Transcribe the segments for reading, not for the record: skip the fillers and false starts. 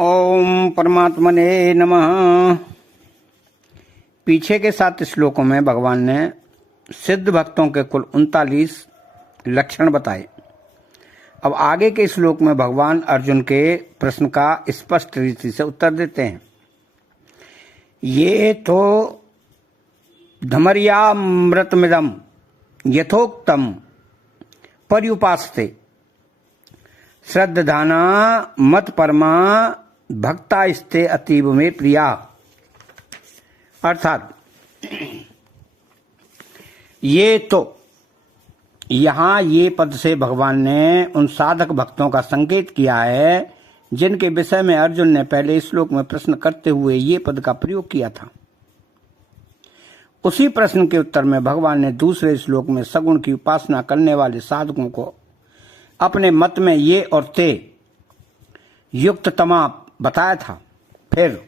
ओम परमात्मने नमः। पीछे के 7 श्लोकों में भगवान ने सिद्ध भक्तों के कुल 39 लक्षण बताए। अब आगे के श्लोक में भगवान अर्जुन के प्रश्न का स्पष्ट रीति से उत्तर देते हैं। ये तो धमर्यामृतमिदं यथोक्तम पर्युपासते श्रद्धाना मत परमा भक्तास्ते अतीव में प्रिया। अर्थात ये तो यहाँ ये पद से भगवान ने उन साधक भक्तों का संकेत किया है जिनके विषय में अर्जुन ने पहले श्लोक में प्रश्न करते हुए ये पद का प्रयोग किया था। उसी प्रश्न के उत्तर में भगवान ने दूसरे श्लोक में सगुण की उपासना करने वाले साधकों को अपने मत में ये और ते युक्ततमा बताया था। फिर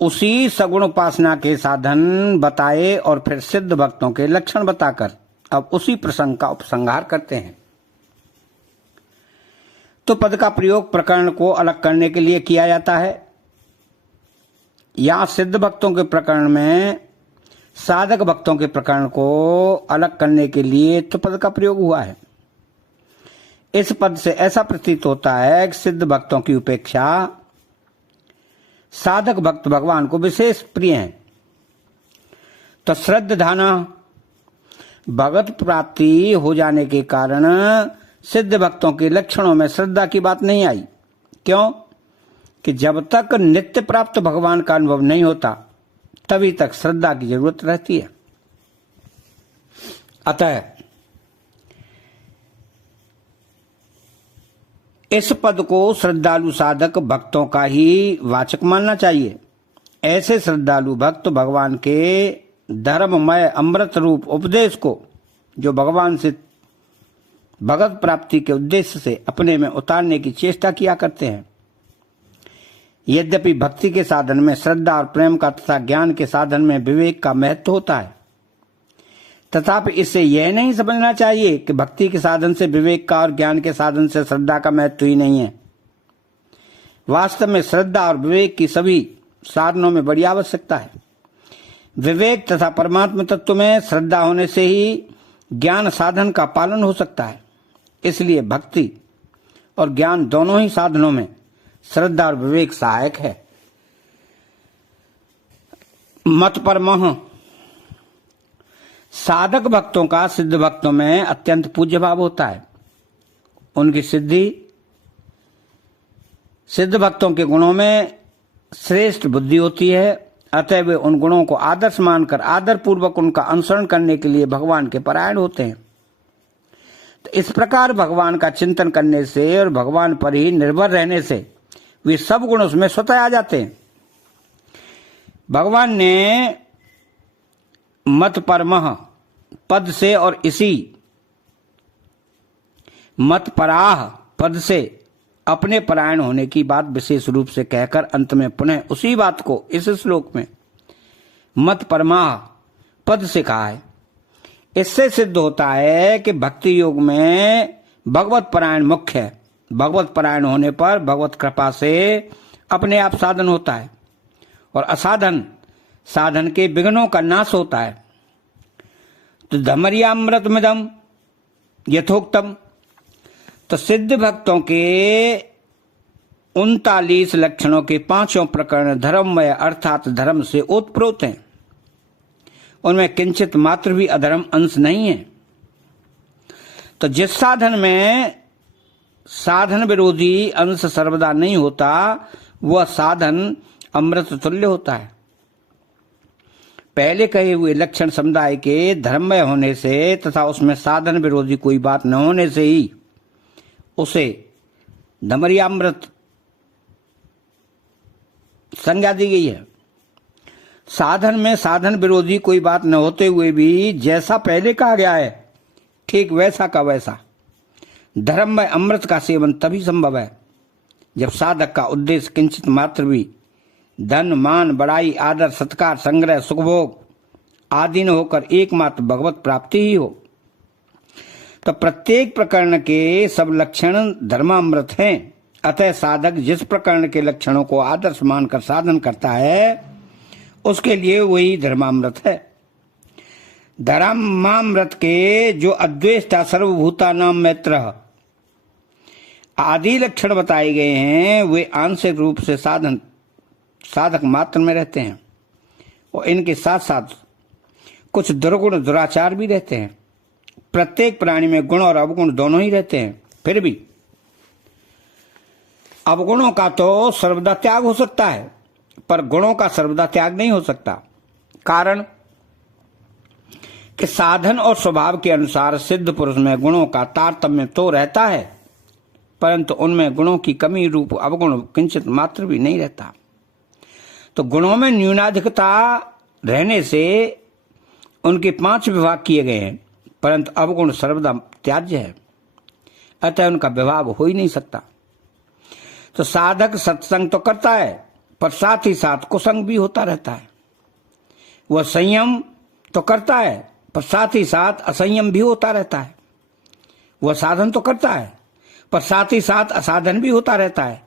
उसी सगुण उपासना के साधन बताए और फिर सिद्ध भक्तों के लक्षण बताकर अब उसी प्रसंग का उपसंहार करते हैं। तो पद का प्रयोग प्रकरण को अलग करने के लिए किया जाता है। यहां सिद्ध भक्तों के प्रकरण में साधक भक्तों के प्रकरण को अलग करने के लिए तो पद का प्रयोग हुआ है। इस पद से ऐसा प्रतीत होता है कि सिद्ध भक्तों की उपेक्षा साधक भक्त भगवान को विशेष प्रिय हैं। तो श्रद्धाना भगवत प्राप्ति हो जाने के कारण सिद्ध भक्तों के लक्षणों में श्रद्धा की बात नहीं आई। क्यों? कि जब तक नित्य प्राप्त भगवान का अनुभव नहीं होता तभी तक श्रद्धा की जरूरत रहती है। अतः इस पद को श्रद्धालु साधक भक्तों का ही वाचक मानना चाहिए। ऐसे श्रद्धालु भक्त भगवान के धर्ममय अमृत रूप उपदेश को जो भगवान से भगत प्राप्ति के उद्देश्य से अपने में उतारने की चेष्टा किया करते हैं। यद्यपि भक्ति के साधन में श्रद्धा और प्रेम का तथा ज्ञान के साधन में विवेक का महत्व होता है, तथापि इससे यह नहीं समझना चाहिए कि भक्ति के साधन से विवेक का और ज्ञान के साधन से श्रद्धा का महत्व ही नहीं है। वास्तव में श्रद्धा और विवेक की सभी साधनों में बड़ी आवश्यकता है। विवेक तथा परमात्म तत्व में श्रद्धा होने से ही ज्ञान साधन का पालन हो सकता है। इसलिए भक्ति और ज्ञान दोनों ही साधनों में श्रद्धा और विवेक सहायक है। मत परमः साधक भक्तों का सिद्ध भक्तों में अत्यंत पूज्य भाव होता है। उनकी सिद्ध भक्तों के गुणों में श्रेष्ठ बुद्धि होती है। अतः वे उन गुणों को आदर्श मानकर आदर पूर्वक उनका अनुसरण करने के लिए भगवान के परायण होते हैं। तो इस प्रकार भगवान का चिंतन करने से और भगवान पर ही निर्भर रहने से वे सब गुण उसमें स्वतः आ जाते हैं। भगवान ने मत परमः पद से और इसी मत पराह पद से अपने परायण होने की बात विशेष रूप से कहकर अंत में पुनः उसी बात को इस श्लोक में मत परमाह पद से कहा है। इससे सिद्ध होता है कि भक्ति योग में भगवत परायण मुख्य है। भगवत परायण होने पर भगवत कृपा से अपने आप साधन होता है और असाधन साधन के विघ्नों का नाश होता है। तो धमर्यामृतमिदं यथोक्तम। तो सिद्ध भक्तों के 39 लक्षणों के 5 प्रकरण धर्ममय अर्थात धर्म से ओतप्रोत हैं। उनमें किंचित मात्र भी अधर्म अंश नहीं है। तो जिस साधन में साधन विरोधी अंश सर्वदा नहीं होता वह साधन अमृत तुल्य होता है। पहले कहे हुए लक्षण समुदाय के धर्ममय होने से तथा उसमें साधन विरोधी कोई बात न होने से ही उसे धमर्यामृत संज्ञा दी गई है। साधन में साधन विरोधी कोई बात न होते हुए भी जैसा पहले कहा गया है ठीक वैसा का वैसा धर्म में अमृत का सेवन तभी संभव है जब साधक का उद्देश्य किंचित मात्र भी धन मान बड़ाई आदर सत्कार संग्रह सुखभोग आदि न होकर एकमात्र भगवत प्राप्ति ही हो। तो प्रत्येक प्रकरण के सब लक्षण धर्मामृत हैं अतः साधक जिस प्रकरण के लक्षणों को आदर्श मानकर साधन करता है उसके लिए वही धर्मामृत है। धर्मामृत के जो अद्वेष्टा सर्वभूतानां मैत्रः आदि लक्षण बताए गए हैं वे आंशिक रूप से साधक मात्र में रहते हैं और इनके साथ साथ कुछ दुर्गुण दुराचार भी रहते हैं। प्रत्येक प्राणी में गुण और अवगुण दोनों ही रहते हैं। फिर भी अवगुणों का तो सर्वदा त्याग हो सकता है पर गुणों का सर्वदा त्याग नहीं हो सकता। कारण कि साधन और स्वभाव के अनुसार सिद्ध पुरुष में गुणों का तारतम्य तो रहता है परंतु उनमें गुणों की कमी रूप अवगुण किंचित मात्र भी नहीं रहता। तो गुणों में न्यूनाधिकता रहने से उनके 5 विभाग किए गए हैं परंतु अवगुण सर्वदा त्याज्य है, अतः उनका विभाग हो ही नहीं सकता। तो साधक सत्संग तो करता है पर साथ ही साथ कुसंग भी होता रहता है। वह संयम तो करता है पर साथ ही साथ असंयम भी होता रहता है। वह साधन तो करता है पर साथ ही साथ असाधन भी होता रहता है।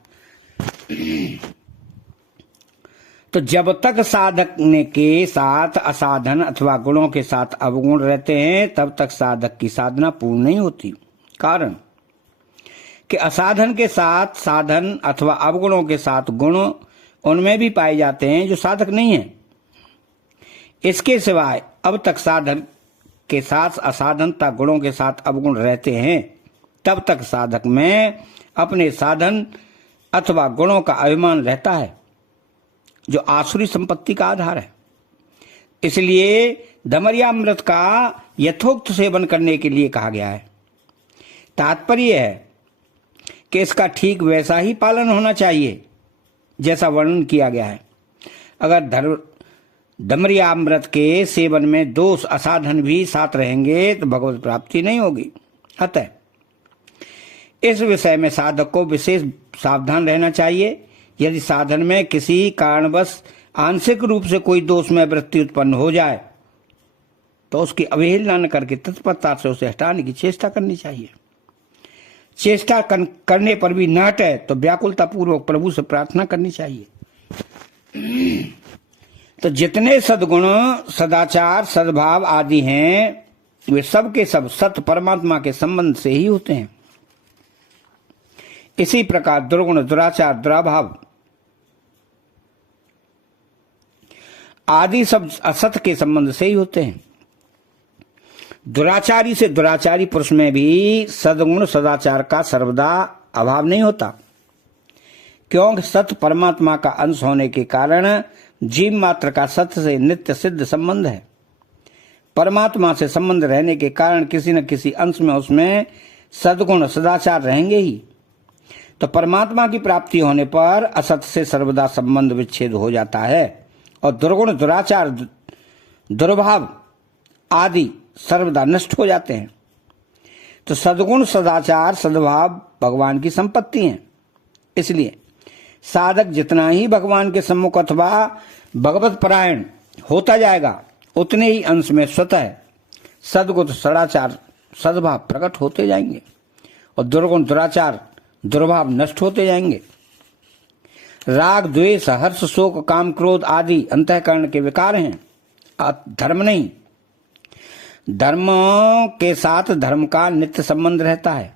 तो जब तक साधक के साथ असाधन अथवा गुणों के साथ अवगुण रहते हैं तब तक साधक की साधना पूर्ण नहीं होती। कारण कि असाधन के साथ साधन अथवा अवगुणों के साथ गुण उनमें भी पाए जाते हैं जो साधक नहीं है। इसके सिवाय अब तक साधन के साथ असाधनता गुणों के साथ अवगुण रहते हैं तब तक साधक में अपने साधन अथवा गुणों का अभिमान रहता है जो आसुरी संपत्ति का आधार है। इसलिए दमर्यामृत का यथोक्त सेवन करने के लिए कहा गया है। तात्पर्य है कि इसका ठीक वैसा ही पालन होना चाहिए जैसा वर्णन किया गया है। अगर दमर्यामृत के सेवन में दोष असाधन भी साथ रहेंगे तो भगवत प्राप्ति नहीं होगी। अतः इस विषय में साधक को विशेष सावधान रहना चाहिए। यदि साधन में किसी कारणवश आंशिक रूप से कोई दोष में वृत्ति उत्पन्न हो जाए तो उसकी अवहेलना न करके तत्परता से उसे हटाने की चेष्टा करनी चाहिए। चेष्टा करने पर भी न हटे तो व्याकुलता पूर्वक प्रभु से प्रार्थना करनी चाहिए। तो जितने सद्गुण सदाचार सद्भाव आदि हैं वे सब के सब सत्य परमात्मा के संबंध से ही होते हैं। इसी प्रकार दुर्गुण दुराचार दुराभाव आदि सब असत के संबंध से ही होते हैं। दुराचारी से दुराचारी पुरुष में भी सद्गुण सदाचार का सर्वदा अभाव नहीं होता, क्योंकि सत्य परमात्मा का अंश होने के कारण जीव मात्र का सत्य से नित्य सिद्ध संबंध है। परमात्मा से संबंध रहने के कारण किसी न किसी अंश में उसमें सद्गुण सदाचार रहेंगे ही। तो परमात्मा की प्राप्ति होने पर असत से सर्वदा संबंध विच्छेद हो जाता है और दुर्गुण दुराचार दुर्भाव आदि सर्वदा नष्ट हो जाते हैं। तो सद्गुण सदाचार सद्भाव भगवान की संपत्ति हैं। इसलिए साधक जितना ही भगवान के सम्मुख अथवा भगवत परायण होता जाएगा उतने ही अंश में स्वतः सद्गुण सदाचार सद्भाव प्रकट होते जाएंगे और दुर्गुण दुराचार दुर्भाव नष्ट होते जाएंगे। राग द्वेष हर्ष शोक काम क्रोध आदि अंतःकरण के विकार हैं, धर्म नहीं। धर्म के साथ धर्म का नित्य संबंध रहता है।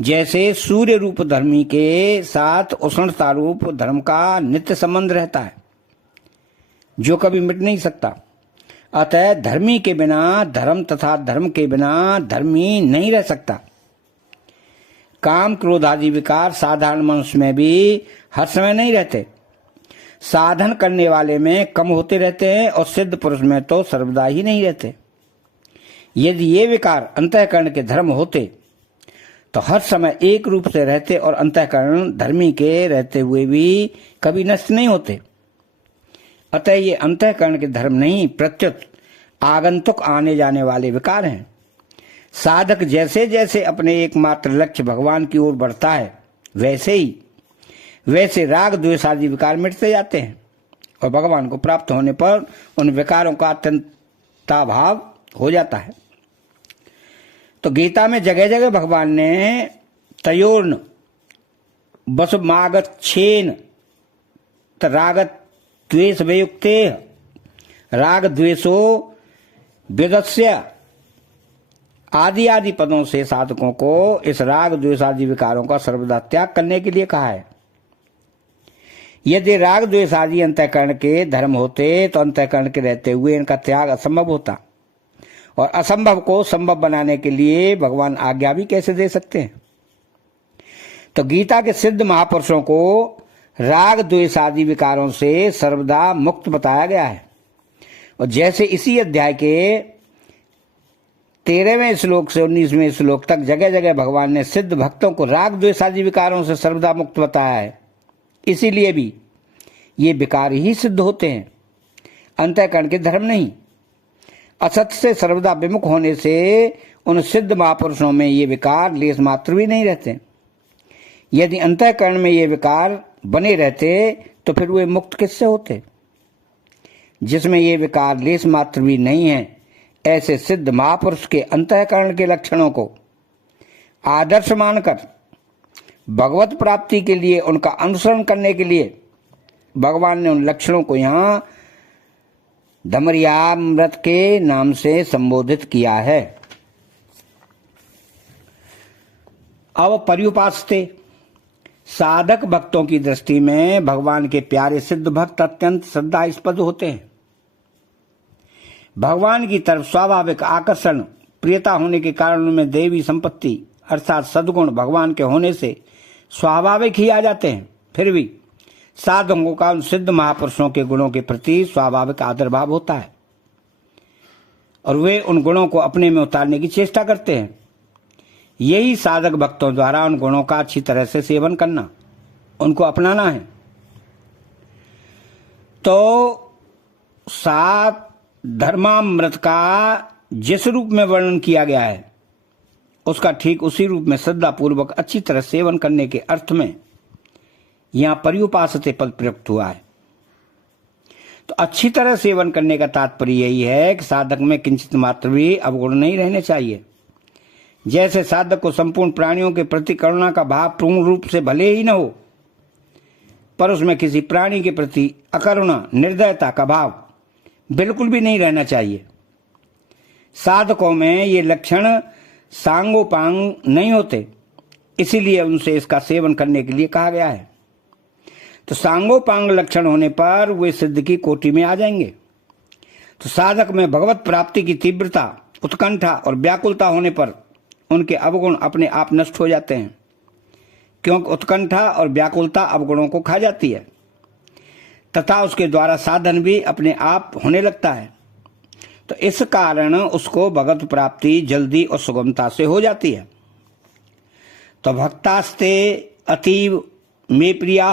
जैसे सूर्य रूप धर्मी के साथ उष्णता रूप धर्म का नित्य संबंध रहता है जो कभी मिट नहीं सकता। अतः धर्मी के बिना धर्म तथा धर्म के बिना धर्मी नहीं रह सकता। काम क्रोध आदि विकार साधारण मनुष्य में भी हर समय नहीं रहते, साधन करने वाले में कम होते रहते हैं और सिद्ध पुरुष में तो सर्वदा ही नहीं रहते। यदि ये विकार अंतःकरण के धर्म होते तो हर समय एक रूप से रहते और अंतःकरण धर्मी के रहते हुए भी कभी नष्ट नहीं होते। अतः ये अंतःकरण के धर्म नहीं प्रत्युत आगंतुक आने जाने वाले विकार हैं। साधक जैसे जैसे अपने एकमात्र लक्ष्य भगवान की ओर बढ़ता है वैसे राग द्वेष आदि विकार मिटते जाते हैं और भगवान को प्राप्त होने पर उन विकारों का अत्यंताभाव हो जाता है। तो गीता में जगह जगह भगवान ने तयोर्न वसुमागच्छेन रागत द्वेष वयुक्ते राग द्वेषो विदस्य आदि आदि पदों से साधकों को इस राग द्वेष आदि विकारों का सर्वदा त्याग करने के लिए कहा है। यदि राग द्वेष आदि अंतःकरण के धर्म होते तो अंतःकरण के रहते हुए इनका त्याग असंभव होता, और असंभव को संभव बनाने के लिए भगवान आज्ञा भी कैसे दे सकते हैं। तो गीता के सिद्ध महापुरुषों को राग द्वेष आदि विकारों से सर्वदा मुक्त बताया गया है। और जैसे इसी अध्याय के 13वें श्लोक से 19वें श्लोक तक जगह जगह भगवान ने सिद्ध भक्तों को राग द्वेष आदि विकारों से सर्वदा मुक्त बताया है, इसीलिए भी ये विकार ही सिद्ध होते हैं, अंतःकरण के धर्म नहीं। असत्य से सर्वदा विमुख होने से उन सिद्ध महापुरुषों में ये विकार लेस मात्र भी नहीं रहते। यदि अंतःकरण में ये विकार बने रहते तो फिर वे मुक्त किससे होते। जिसमें ये विकार लेस मात्र भी नहीं है, ऐसे सिद्ध महापुरुष के अंतःकरण के लक्षणों को आदर्श मानकर भगवत प्राप्ति के लिए उनका अनुसरण करने के लिए भगवान ने उन लक्षणों को यहाँ धमर्यामृत के नाम से संबोधित किया है। अब पर्युपासते साधक भक्तों की दृष्टि में भगवान के प्यारे सिद्ध भक्त अत्यंत श्रद्धास्पद होते हैं। भगवान की तरफ स्वाभाविक आकर्षण प्रियता होने के कारण उनमें देवी संपत्ति अर्थात सद्गुण भगवान के होने से स्वाभाविक ही आ जाते हैं। फिर भी साधकों का उन सिद्ध महापुरुषों के गुणों के प्रति स्वाभाविक आदर भाव होता है और वे उन गुणों को अपने में उतारने की चेष्टा करते हैं। यही साधक भक्तों द्वारा उन गुणों का अच्छी तरह से सेवन करना, उनको अपनाना है। तो सात धर्मामृत का जिस रूप में वर्णन किया गया है उसका ठीक उसी रूप में श्रद्धा पूर्वक अच्छी तरह सेवन करने के अर्थ में यहां पर्युपासते पद प्रयुक्त हुआ है। तो अच्छी तरह सेवन करने का तात्पर्य यही है कि साधक में किंचित मात्र भी अवगुण नहीं रहने चाहिए। जैसे साधक को संपूर्ण प्राणियों के प्रति करुणा का भाव पूर्ण रूप से भले ही न हो, पर उसमें किसी प्राणी के प्रति अकरुणा निर्दयता का भाव बिल्कुल भी नहीं रहना चाहिए। साधकों में ये लक्षण सांगोपांग नहीं होते, इसीलिए उनसे इसका सेवन करने के लिए कहा गया है। तो सांगोपांग लक्षण होने पर वे सिद्ध की कोटि में आ जाएंगे। तो साधक में भगवत प्राप्ति की तीव्रता, उत्कंठा और व्याकुलता होने पर उनके अवगुण अपने आप नष्ट हो जाते हैं, क्योंकि उत्कंठा और व्याकुलता अवगुणों को खा जाती है तथा उसके द्वारा साधन भी अपने आप होने लगता है। तो इस कारण उसको भगवत प्राप्ति जल्दी और सुगमता से हो जाती है। तो भक्तास्ते अतीव में प्रिया,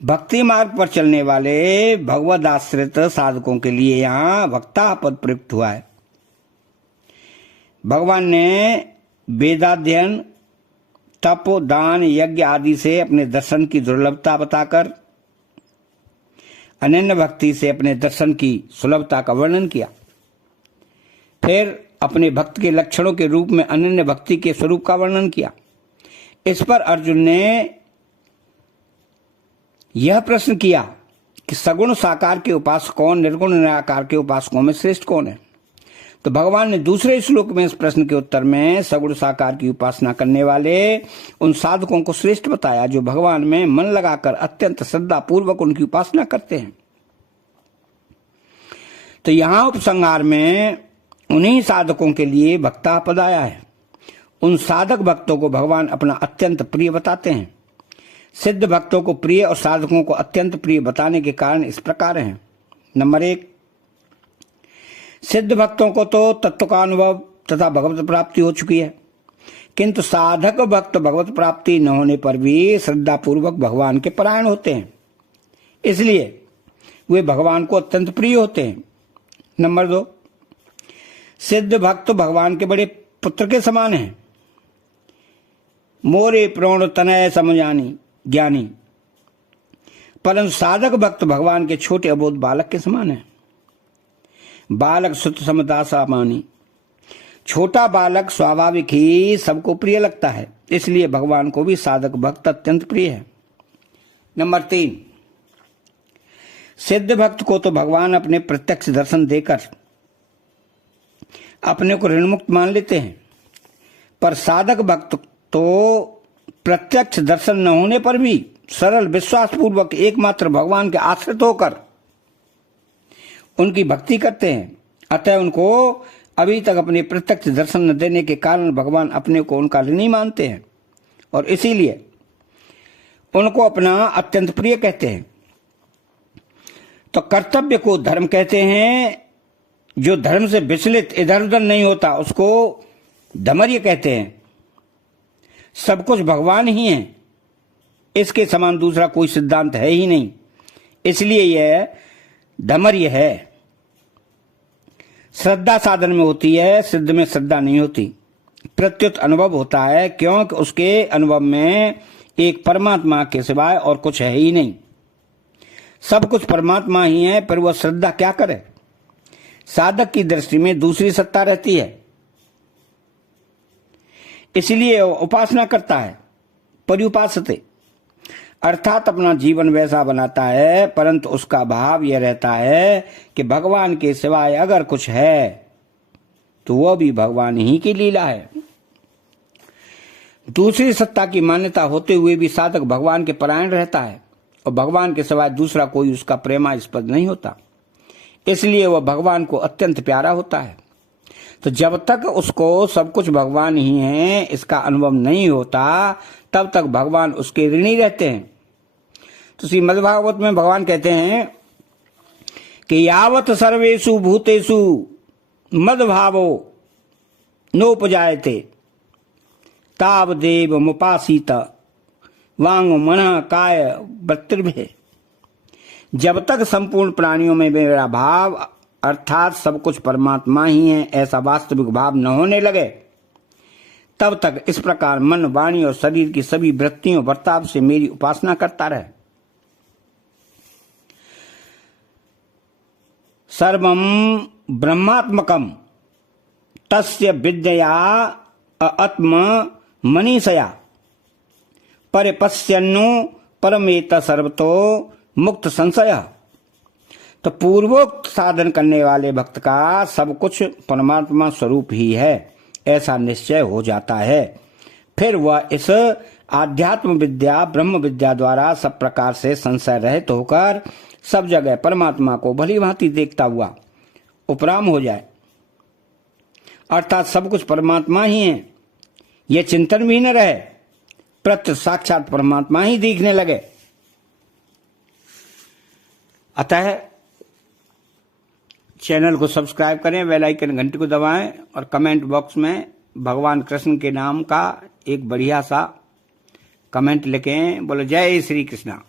भक्ति मार्ग पर चलने वाले भगवद आश्रित साधकों के लिए यहाँ भक्ता पद प्रयुक्त हुआ है। भगवान ने वेदाध्ययन, तप, दान, यज्ञ आदि से अपने दर्शन की दुर्लभता बताकर अनन्य भक्ति से अपने दर्शन की सुलभता का वर्णन किया। फिर अपने भक्त के लक्षणों के रूप में अनन्य भक्ति के स्वरूप का वर्णन किया। इस पर अर्जुन ने यह प्रश्न किया कि सगुण साकार के उपासक कौन, निर्गुण निराकार के उपासकों में श्रेष्ठ कौन है। तो भगवान ने दूसरे श्लोक में इस प्रश्न के उत्तर में सगुण साकार की उपासना करने वाले उन साधकों को श्रेष्ठ बताया जो भगवान में मन लगाकर अत्यंत श्रद्धा पूर्वक उनकी उपासना करते हैं। तो यहां उपसंहार में उन्हीं साधकों के लिए भक्ता पद आया है। उन साधक भक्तों को भगवान अपना अत्यंत प्रिय बताते हैं। सिद्ध भक्तों को प्रिय और साधकों को अत्यंत प्रिय बताने के कारण इस प्रकार हैं। नंबर 1, सिद्ध भक्तों को तो तत्व का अनुभव तथा भगवत प्राप्ति हो चुकी है, किंतु साधक भक्त भगवत प्राप्ति न होने पर भी श्रद्धा पूर्वक भगवान के परायण होते हैं, इसलिए वे भगवान को अत्यंत प्रिय होते हैं। नंबर 2, सिद्ध भक्त भगवान के बड़े पुत्र के समान हैं। मोरे प्रोण तनय समजानी ज्ञानी, परंतु साधक भक्त भगवान के छोटे अबोध बालक के समान है। बालक सुत समदासा मानी, छोटा बालक स्वाभाविक ही सबको प्रिय लगता है, इसलिए भगवान को भी साधक भक्त अत्यंत प्रिय है। नंबर 3, सिद्ध भक्त को तो भगवान अपने प्रत्यक्ष दर्शन देकर अपने को ऋणमुक्त मान लेते हैं, पर साधक भक्त तो प्रत्यक्ष दर्शन न होने पर भी सरल विश्वास पूर्वक एकमात्र भगवान के आश्रित होकर उनकी भक्ति करते हैं। अतः उनको अभी तक अपने प्रत्यक्ष दर्शन न देने के कारण भगवान अपने को उनका ऋणी मानते हैं और इसीलिए उनको अपना अत्यंत प्रिय कहते हैं। तो कर्तव्य को धर्म कहते हैं। जो धर्म से विचलित इधर उधर नहीं होता उसको धमर्य कहते हैं। सब कुछ भगवान ही है, इसके समान दूसरा कोई सिद्धांत है ही नहीं, इसलिए यह धमर्य है। श्रद्धा साधन में होती है, सिद्ध में श्रद्धा नहीं होती। प्रत्युत अनुभव होता है क्योंकि उसके अनुभव में एक परमात्मा के सिवाय और कुछ है ही नहीं। सब कुछ परमात्मा ही है, पर वह श्रद्धा क्या करे। साधक की दृष्टि में दूसरी सत्ता रहती है, इसलिए उपासना करता है, पर्युपासते, अर्थात अपना जीवन वैसा बनाता है, परंतु उसका भाव यह रहता है कि भगवान के सिवाय अगर कुछ है तो वह भी भगवान ही की लीला है। दूसरी सत्ता की मान्यता होते हुए भी साधक भगवान के परायण रहता है और भगवान के सिवाय दूसरा कोई उसका प्रेमास्पद नहीं होता, इसलिए वह भगवान को अत्यंत प्यारा होता है। तो जब तक उसको सब कुछ भगवान ही है इसका अनुभव नहीं होता तब तक भगवान उसके ऋणी रहते हैं। तो श्रीमद्भागवत में भगवान कहते हैं कि यावत सर्वेषु भूतेषु मद्भावो नोपजायते तावदेव मुपासीत वांग मन काय वृत्तिर्भे। जब तक संपूर्ण प्राणियों में मेरा भाव अर्थात सब कुछ परमात्मा ही है ऐसा वास्तविक भाव न होने लगे तब तक इस प्रकार मन, वाणी और शरीर की सभी वृत्तियों बर्ताव से मेरी उपासना करता रहे। सर्वम ब्रह्मात्मकम तस्य विद्या आत्म मनीषया परिपश्यन्नु परमेत सर्वतो मुक्त संशय। तो पूर्वोक्त साधन करने वाले भक्त का सब कुछ परमात्मा स्वरूप ही है ऐसा निश्चय हो जाता है। फिर वह इस आध्यात्म विद्या ब्रह्म विद्या द्वारा सब प्रकार से संशय रहित होकर सब जगह परमात्मा को भली भांति देखता हुआ उपराम हो जाए, अर्थात सब कुछ परमात्मा ही है यह चिंतन भी न रहे, प्रत्यक्ष साक्षात परमात्मा ही दिखने लगे। अतः चैनल को सब्सक्राइब करें, बेल आइकन घंटी को दबाएं और कमेंट बॉक्स में भगवान कृष्ण के नाम का एक बढ़िया सा कमेंट लिखें। बोलो जय श्री कृष्णा।